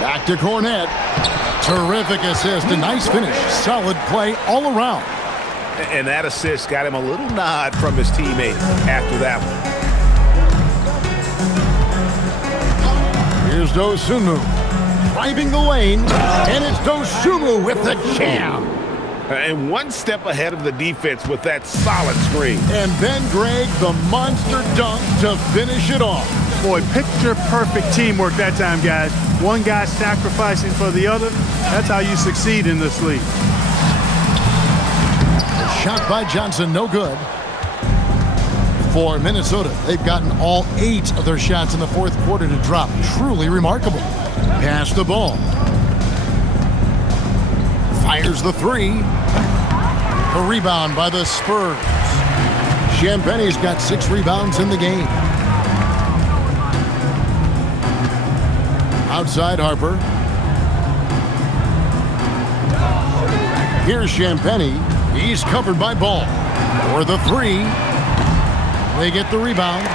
Back to Cornette. Terrific assist, a nice finish. Solid play all around. And that assist got him a little nod from his teammate after that one. Here's Dosunmu. Driving the lane, and it's Dosunmu with the jam. And one step ahead of the defense with that solid screen. And then, Greg, the monster dunk to finish it off. Boy, picture-perfect teamwork that time, guys. One guy sacrificing for the other. That's how you succeed in this league. Shot by Johnson, no good. For Minnesota, they've gotten all 8 of their shots in the fourth quarter to drop. Truly remarkable. Pass the ball. Fires the three. A rebound by the Spurs. Champagnie's got 6 rebounds in the game. Outside Harper. Here's Champagnie. He's covered by Ball. For the three. They get the rebound.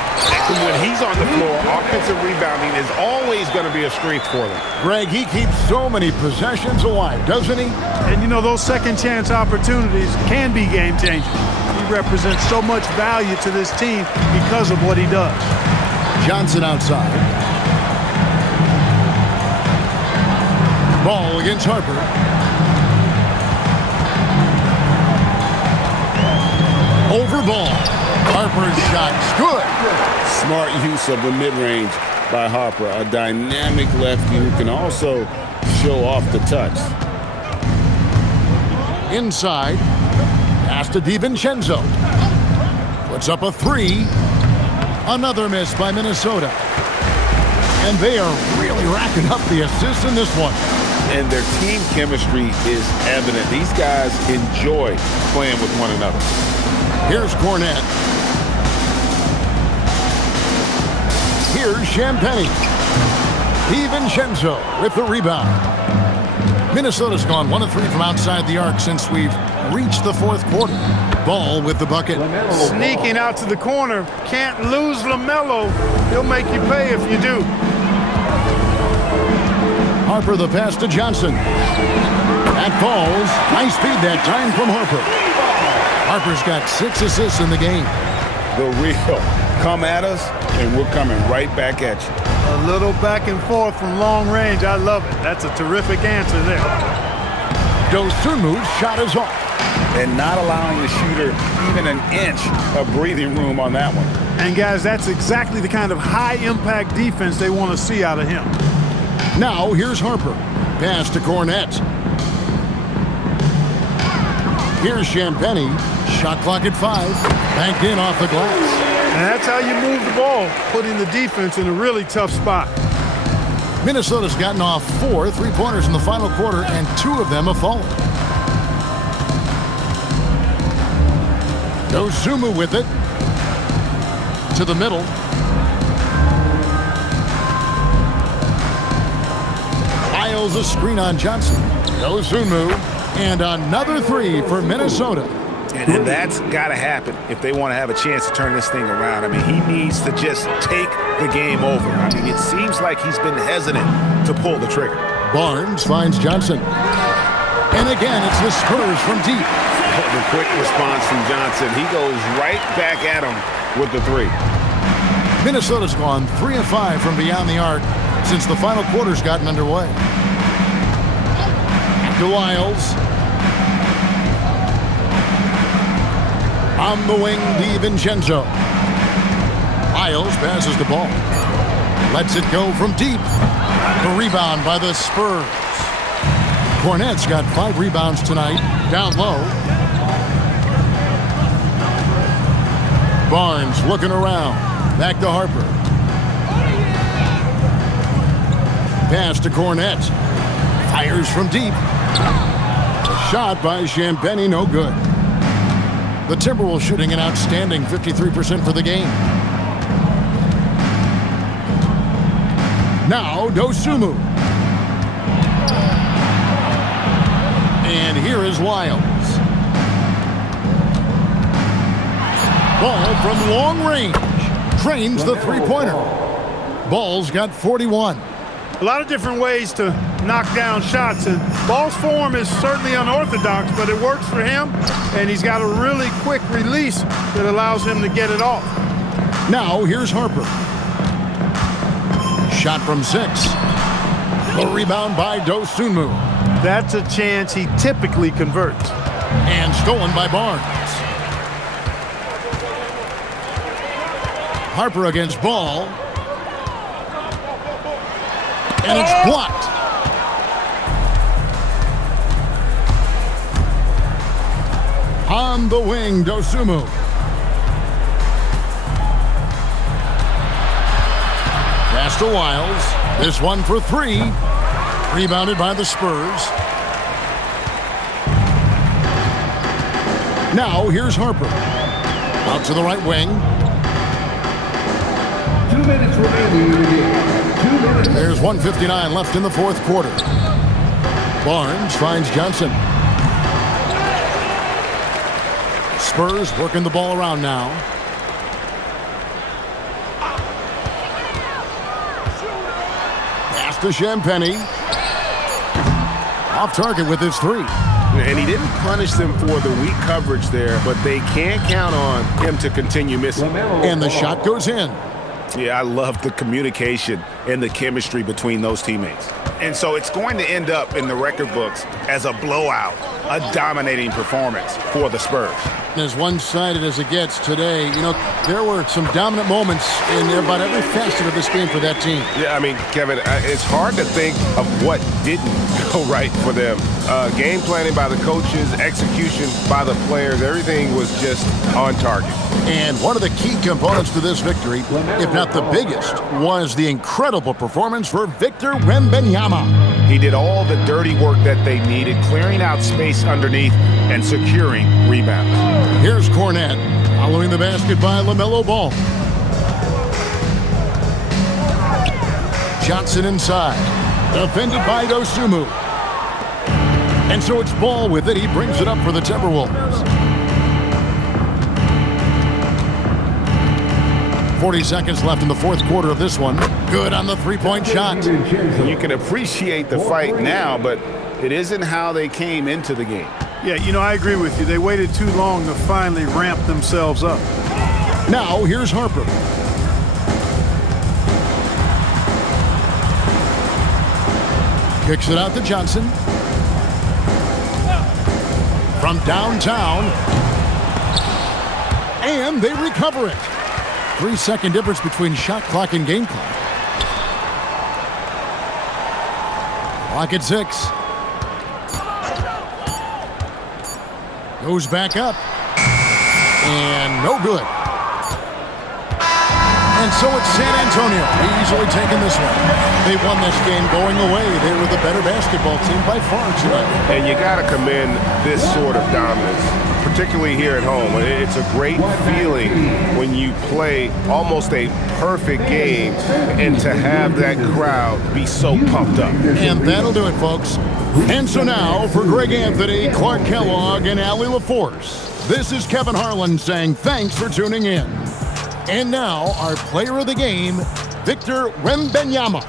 When he's on the floor, offensive rebounding is always going to be a strength for them. Greg, he keeps so many possessions alive, doesn't he? And you know, those second chance opportunities can be game changing. He represents so much value to this team because of what he does. Johnson outside. Ball against Harper. Over Ball. Harper's shot's good. Smart use of the mid-range by Harper, a dynamic lefty who can also show off the touch. Inside, pass to DiVincenzo. Puts up a three. Another miss by Minnesota. And they are really racking up the assists in this one. And their team chemistry is evident. These guys enjoy playing with one another. Here's Cornette. Here's Champagnie. DiVincenzo with the rebound. Minnesota's gone 1 of 3 from outside the arc since we've reached the fourth quarter. Ball with the bucket. Sneaking out to the corner. Can't lose LaMelo. He'll make you pay if you do. Harper the pass to Johnson. That falls. Nice speed that time from Harper. Harper's got 6 assists in the game. The real come at us, and we're coming right back at you. A little back and forth from long range. I love it. That's a terrific answer there. Dosunmu's shot is off. And not allowing the shooter even an inch of breathing room on that one. And guys, that's exactly the kind of high-impact defense they want to see out of him. Now here's Harper. Pass to Cornette. Here's Champagnie. Shot clock at 5. Banked in off the glass. And that's how you move the ball, putting the defense in a really tough spot. Minnesota's gotten off 4 3-pointers in the final quarter, and 2 of them have fallen. Dosunmu with it. To the middle. Piles a screen on Johnson. Dosunmu. And another 3 for Minnesota. And that's got to happen if they want to have a chance to turn this thing around. I mean, he needs to just take the game over. I mean, it seems like he's been hesitant to pull the trigger. Barnes finds Johnson. And again, it's the Spurs from deep. The quick response from Johnson. He goes right back at him with the 3. Minnesota's gone 3 of 5 from beyond the arc since the final quarter's gotten underway. To Wiles. On the wing, DiVincenzo. Wiles passes the ball. Lets it go from deep. The rebound by the Spurs. Cornette's got 5 rebounds tonight. Down low. Barnes looking around. Back to Harper. Pass to Cornette. Fires from deep. Shot by Champagnie, no good. The Timberwolves shooting an outstanding 53% for the game. Now Dosunmu. And here is Wiles. Ball from long range. Trains the 3-pointer. Ball's got 41. A lot of different ways to knock down shots, and Ball's form is certainly unorthodox, but it works for him, and he's got a really quick release that allows him to get it off. Now here's Harper. Shot from 6. The rebound by Dosunmu. That's a chance he typically converts. And stolen by Barnes. Harper against Ball. And it's blocked. On the wing, Dosunmu. Pass to Wiles. This one for 3. Rebounded by the Spurs. Now here's Harper. Out to the right wing. 2 minutes remaining in the game. 2 minutes. There's 1:59 left in the fourth quarter. Barnes finds Johnson. Spurs working the ball around now. Pass to Champagnie. Off target with his 3. And he didn't punish them for the weak coverage there, but they can't count on him to continue missing. And the shot goes in. Yeah, I love the communication in the chemistry between those teammates. And so it's going to end up in the record books as a blowout, a dominating performance for the Spurs. As one-sided as it gets today, there were some dominant moments in about every facet of this game for that team. Yeah, I mean, Kevin, it's hard to think of what didn't go right for them. Game planning by the coaches, execution by the players, everything was just on target. And one of the key components to this victory, if not the biggest, was the incredible performance for Victor Wembanyama. He did all the dirty work that they needed, clearing out space underneath and securing rebounds. Here's Cornette, following the basket by LaMelo Ball. Johnson inside, defended by Dosunmu. And so it's Ball with it. He brings it up for the Timberwolves. 40 seconds left in the fourth quarter of this one. Good on the three-point shot. You can appreciate the fight now, but it isn't how they came into the game. Yeah, I agree with you. They waited too long to finally ramp themselves up. Now, here's Harper. Kicks it out to Johnson. From downtown. And they recover it. 3-second difference between shot clock and game clock. Clock at 6. Goes back up. And no good. And so it's San Antonio easily taking this one. They won this game going away. They were the better basketball team by far tonight. And you got to commend this sort of dominance, particularly here at home. It's a great feeling when you play almost a perfect game and to have that crowd be so pumped up. And that'll do it, folks. And so now, for Greg Anthony, Clark Kellogg, and Allie LaForce, this is Kevin Harlan saying thanks for tuning in. And now, our player of the game, Victor Wembanyama.